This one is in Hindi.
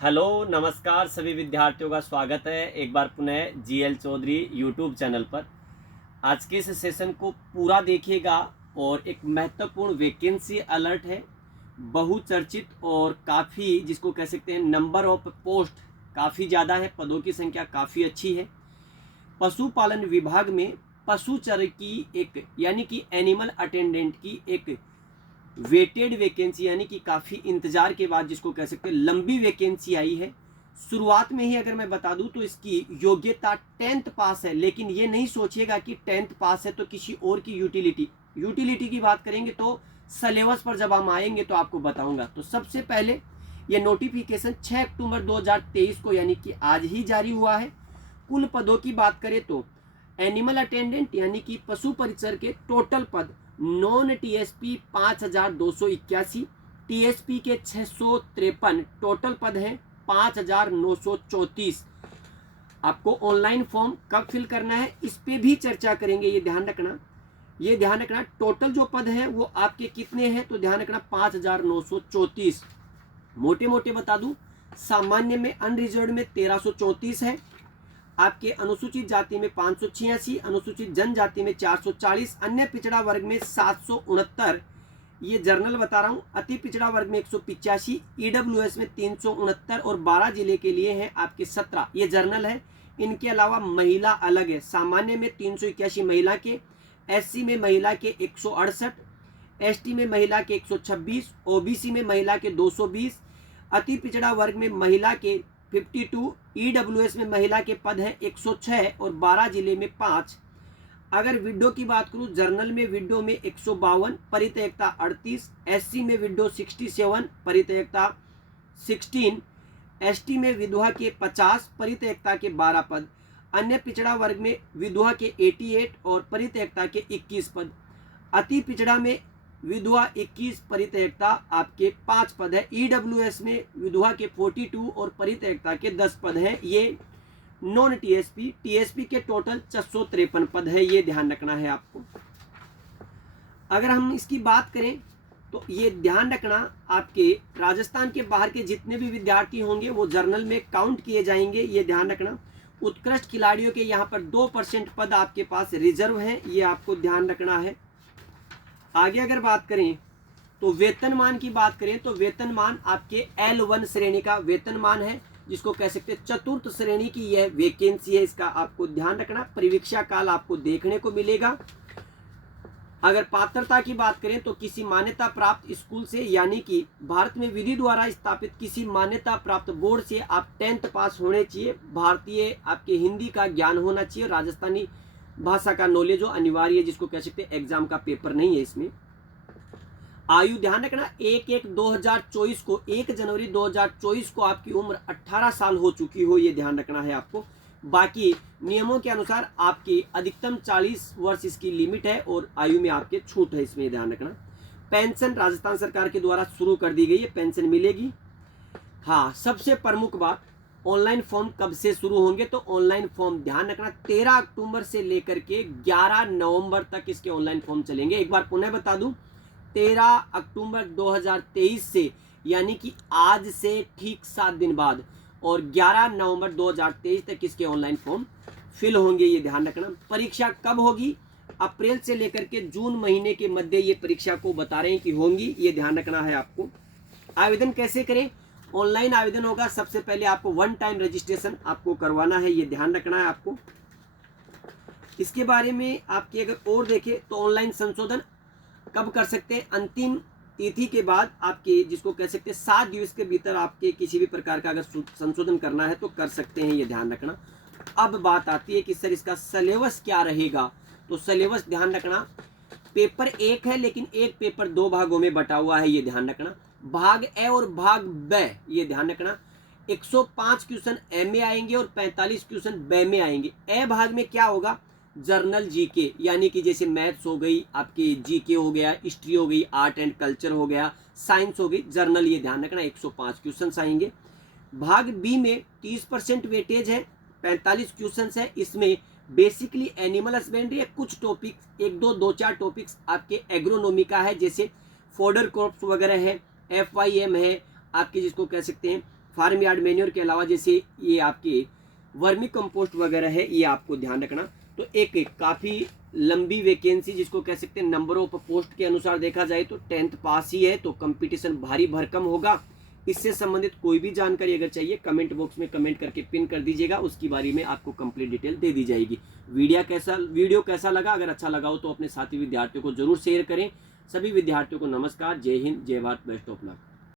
हेलो नमस्कार सभी विद्यार्थियों का स्वागत है एक बार पुनः जीएल चौधरी यूट्यूब चैनल पर। आज के इस सेशन को पूरा देखिएगा और एक महत्वपूर्ण वैकेंसी अलर्ट है, बहुचर्चित और काफ़ी जिसको कह सकते हैं नंबर ऑफ पोस्ट काफ़ी ज़्यादा है, पदों की संख्या काफ़ी अच्छी है। पशुपालन विभाग में पशुचर की एक यानी कि एनिमल अटेंडेंट की एक वेटेड वैकेंसी यानी कि काफ़ी इंतजार के बाद जिसको कह सकते हैं लंबी वैकेंसी आई है। शुरुआत में ही अगर मैं बता दूं तो इसकी योग्यता 10th पास है, लेकिन ये नहीं सोचिएगा कि 10th पास है तो किसी और की यूटिलिटी की बात करेंगे तो सिलेबस पर जब हम आएंगे तो आपको बताऊंगा। तो सबसे पहले ये नोटिफिकेशन 6 अक्टूबर 2023 को यानी कि आज ही जारी हुआ है। कुल पदों की बात करें तो एनिमल अटेंडेंट यानी कि पशु परिचर के टोटल पद नॉन टीएसपी 5281, टीएसपी के 653 टोटल पद हैं 5934। आपको ऑनलाइन फॉर्म कब फिल करना है इस पे भी चर्चा करेंगे, ये ध्यान रखना। टोटल जो पद हैं वो आपके कितने हैं तो ध्यान रखना 5934। मोटे मोटे बता दूं, सामान्य में अनरिजर्व में 1334 है, आपके अनुसूचित जाति में 586, अनुसूचित जनजाति में 440, अन्य पिछड़ा वर्ग में 769, ये जर्नल बता रहा हूँ, अति पिछड़ा वर्ग में 185, ईडब्ल्यूएस में 369 और 12 जिले के लिए हैं आपके 17, ये जर्नल है। इनके अलावा महिला अलग है, सामान्य में 381 महिला के, एससी में महिला के 168, एसटी में महिला के 126, ओबीसी में महिला के 220, अति पिछड़ा वर्ग में महिला के 52, ईडब्ल्यूएस में महिला के पद हैं 106 और 12 जिले में 5। अगर विडो की बात करूं, जर्नल में विडो में 152, परित्यक्ता 38, एससी में विडो 67, परित्यक्ता 16, एसटी में विधवा के 50, परित्यक्ता के 12 पद, अन्य पिछड़ा वर्ग में विधवा के 88 और परित्यक्ता के 21 पद, अति पिछड़ा में विधवा 21, परित्यक्ता आपके 5 पद है, ईडब्ल्यूएस में विधवा के 42 और परित्यक्ता के 10 पद हैं। ये नॉन टीएसपी के टोटल 653 पद है, ये ध्यान रखना है आपको। अगर हम इसकी बात करें तो ये ध्यान रखना, आपके राजस्थान के बाहर के जितने भी विद्यार्थी होंगे वो जर्नल में काउंट किए जाएंगे, ये ध्यान रखना। उत्कृष्ट खिलाड़ियों के यहाँ पर 2% पद आपके पास रिजर्व हैं, ये आपको ध्यान रखना है। आगे अगर बात करें तो वेतनमान की बात करें तो वेतनमान आपके L1 श्रेणी का वेतनमान है, जिसको कह सकते हैं चतुर्थ श्रेणी की यह वैकेंसी है, इसका आपको ध्यान रखना। परीक्षा काल आपको देखने को मिलेगा। अगर पात्रता की बात करें तो किसी मान्यता प्राप्त स्कूल से यानी कि भारत में विधि द्वारा स्थापित किसी मान्यता प्राप्त बोर्ड से आप 10th पास होने चाहिए, भारतीय आपके हिंदी का ज्ञान होना चाहिए, राजस्थानी भाषा का नॉलेज हो अनिवार्य है, जिसको कह सकते हैं एग्जाम का पेपर नहीं है इसमें। आयु ध्यान रखना, 1/1/2024 को 1 जनवरी 2024 को आपकी उम्र 18 साल हो चुकी हो, ये ध्यान रखना है आपको। बाकी नियमों के अनुसार आपकी अधिकतम 40 वर्ष इसकी लिमिट है और आयु में आपके छूट है, इसमें ध्यान रखना। पेंशन राजस्थान सरकार के द्वारा शुरू कर दी गई है, पेंशन मिलेगी। हाँ, सबसे प्रमुख बात, ऑनलाइन फॉर्म कब से शुरू होंगे तो ऑनलाइन फॉर्म ध्यान रखना 13 अक्टूबर से लेकर के 11 नवंबर तक इसके ऑनलाइन फॉर्म चलेंगे। एक बार पुनः बता दूं, 13 अक्टूबर 2023 से यानी कि आज से ठीक 7 दिन बाद और 11 नवंबर 2023 तक इसके ऑनलाइन फॉर्म फिल होंगे, ये ध्यान रखना। परीक्षा कब होगी, अप्रैल से लेकर के जून महीने के मध्य ये परीक्षा को बता रहे हैं कि होंगी, ये ध्यान रखना है आपको। आवेदन कैसे करें, ऑनलाइन आवेदन होगा। सबसे पहले आपको 1 टाइम रजिस्ट्रेशन आपको करवाना है, ये ध्यान रखना है आपको। इसके बारे में आपकी अगर और देखें तो ऑनलाइन संशोधन कब कर सकते हैं, अंतिम तिथि के बाद आपके जिसको कह सकते हैं 7 दिवस के भीतर आपके किसी भी प्रकार का अगर संशोधन करना है तो कर सकते हैं, ये ध्यान रखना। अब बात आती है कि सर इसका सिलेबस क्या रहेगा, तो सिलेबस ध्यान रखना, पेपर 1 है लेकिन एक पेपर 2 भागों में बटा हुआ है, ये ध्यान रखना। भाग ए और भाग ब, ये ध्यान रखना। 105 क्वेश्चन ए में आएंगे और 45 क्वेश्चन ब में आएंगे। ए भाग में क्या होगा, जर्नल जीके यानी कि जैसे मैथ्स हो गई, आपकी जीके हो गया, हिस्ट्री हो गई, आर्ट एंड कल्चर हो गया, साइंस हो गई, जर्नल, ये ध्यान रखना 105 क्वेश्चन आएंगे। भाग बी में 30% वेटेज है, 45 क्वेश्चन है। इसमें बेसिकली एनिमल हस्बेंड्री है, कुछ टॉपिक्स 1-2-4 टॉपिक्स आपके एग्रोनॉमी का है, जैसे फॉडर क्रॉप्स वगैरह है, FYM है आपके जिसको कह सकते हैं फार्म यार्ड मैन्योर के अलावा जैसे ये आपके वर्मी कंपोस्ट वगैरह है, ये आपको ध्यान रखना। तो एक काफ़ी लंबी वैकेंसी जिसको कह सकते हैं नंबर ऑफ पोस्ट के अनुसार देखा जाए तो 10th पास ही है, तो कंपटीशन भारी भरकम होगा। इससे संबंधित कोई भी जानकारी अगर चाहिए कमेंट बॉक्स में कमेंट करके पिन कर दीजिएगा, उसकी बारे में आपको कंप्लीट डिटेल दे दी जाएगी। वीडियो कैसा लगा, अगर अच्छा लगा हो तो अपने साथी विद्यार्थियों को जरूर शेयर करें। सभी विद्यार्थियों को नमस्कार, जय हिंद, जय भारत, बेस्ट ऑफ लक।